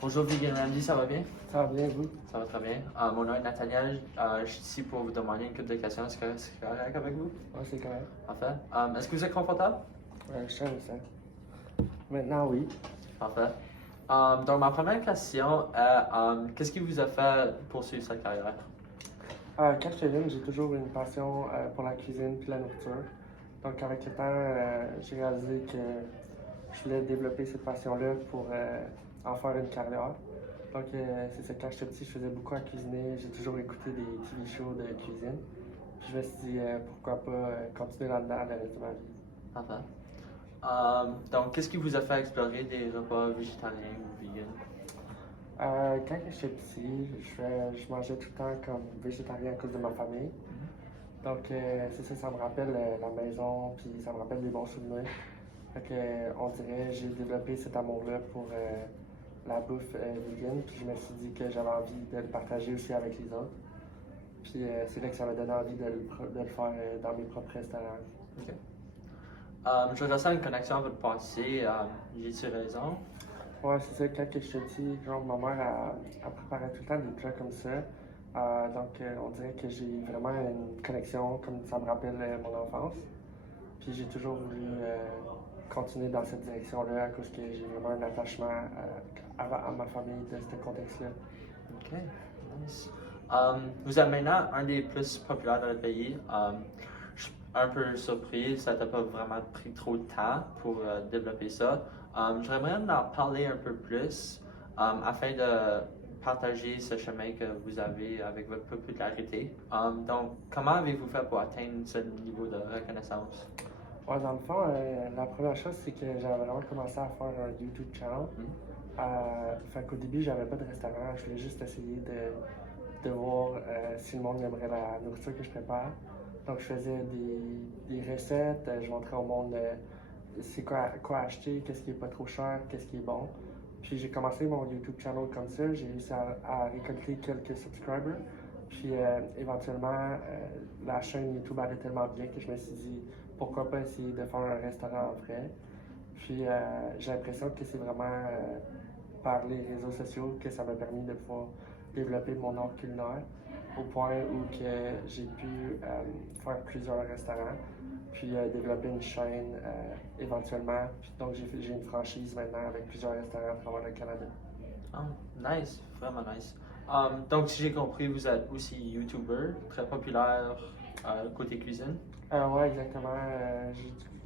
Bonjour Vegan Randy, ça va bien? Ça va bien, vous? Ça va très bien. Mon nom est Nathaniel. Je suis ici pour vous demander une couple de questions. Est-ce que c'est correct avec vous? Ouais, c'est correct. Parfait. Est-ce que vous êtes confortable? Je suis ça. Maintenant, oui. Parfait. Donc, ma première question est qu'est-ce qui vous a fait poursuivre cette carrière? Quand j'étais jeune, j'ai toujours eu une passion pour la cuisine et la nourriture. Donc, avec le temps, j'ai réalisé que je voulais développer cette passion-là pour en faire une carrière. Donc, c'est ça, quand j'étais petit, je faisais beaucoup à cuisiner. J'ai toujours écouté des TV shows de cuisine. Puis je me suis dit, pourquoi pas continuer là-dedans le reste de ma vie. Parfait. Donc, qu'est-ce qui vous a fait explorer des repas végétariens ou vegan? Quand j'étais petit, je mangeais tout le temps comme végétarien à cause de ma famille. Donc, c'est ça, ça me rappelle la maison, puis ça me rappelle des bons souvenirs. Fait que, on dirait, j'ai développé cet amour-là pour la bouffe vegan, puis je me suis dit que j'avais envie de le partager aussi avec les autres. Puis c'est là que ça m'a donné envie de le faire dans mes propres restaurants. Ok. Je ressens une connexion à votre passé. J'ai-tu raison? Ouais, c'est ça, quand que j'étais petit, genre, ma mère a préparé tout le temps des plats comme ça. Donc, on dirait que j'ai vraiment une connexion, comme ça me rappelle mon enfance. Puis j'ai toujours voulu continuer dans cette direction-là à cause que j'ai vraiment un attachement à ma famille de ce contexte-là. Ok, nice. Vous êtes maintenant un des plus populaires dans le pays. Je suis un peu surpris, ça t'a pas vraiment pris trop de temps pour développer ça. J'aimerais en parler un peu plus afin de partager ce chemin que vous avez avec votre popularité. Donc, comment avez-vous fait pour atteindre ce niveau de reconnaissance? Ouais, dans le fond, la première chose, c'est que j'avais vraiment commencé à faire un YouTube channel. Fait qu'au début, j'avais pas de restaurant. Je voulais juste essayer de voir si le monde aimerait la nourriture que je prépare. Donc, je faisais des recettes, je montrais au monde c'est quoi acheter, qu'est-ce qui est pas trop cher, qu'est-ce qui est bon. Puis j'ai commencé mon YouTube channel comme ça. J'ai réussi à récolter quelques subscribers. Puis éventuellement, la chaîne YouTube allait tellement bien que je me suis dit pourquoi pas essayer de faire un restaurant en vrai. Puis j'ai l'impression que c'est vraiment par les réseaux sociaux que ça m'a permis de pouvoir développer mon art culinaire au point où que j'ai pu faire plusieurs restaurants, puis développer une chaîne éventuellement. Puis, donc j'ai une franchise maintenant avec plusieurs restaurants à travers le Canada. Oh, nice, vraiment nice. Donc, si j'ai compris, vous êtes aussi YouTuber, très populaire côté cuisine. Ouais, exactement.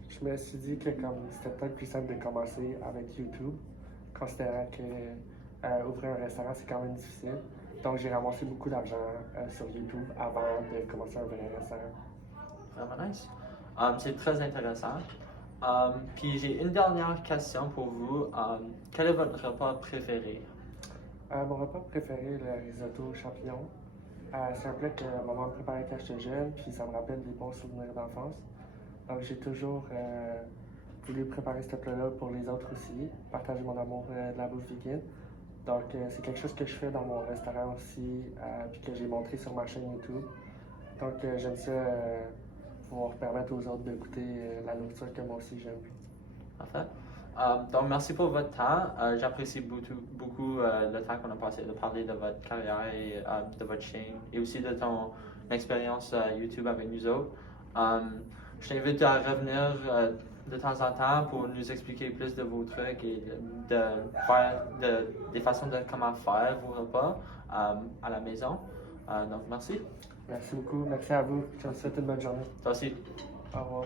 Je me suis dit que comme c'était peut-être plus simple de commencer avec YouTube, considérant que ouvrir un restaurant c'est quand même difficile. Donc j'ai ramassé beaucoup d'argent sur YouTube avant de commencer un vrai restaurant. Vraiment nice. C'est très intéressant. Puis j'ai une dernière question pour vous. Quel est votre repas préféré? Mon repas préféré, le risotto champignon. C'est un plat que maman me préparait quand j'étais jeune, puis ça me rappelle des bons souvenirs d'enfance. Donc j'ai toujours voulu préparer ce plat-là pour les autres aussi, partager mon amour de la bouffe vegan. Donc c'est quelque chose que je fais dans mon restaurant aussi, puis que j'ai montré sur ma chaîne YouTube. Donc j'aime ça pouvoir permettre aux autres de goûter la nourriture que moi aussi j'aime. Parfait. Donc, merci pour votre temps. J'apprécie beaucoup le temps qu'on a passé de parler de votre carrière et de votre chaîne et aussi de ton expérience YouTube avec nous autres. Je t'invite à revenir de temps en temps pour nous expliquer plus de vos trucs et des façons de comment faire vos repas à la maison. Donc, merci. Merci beaucoup, merci à vous. Je vous souhaite une bonne journée. Toi aussi. Au revoir.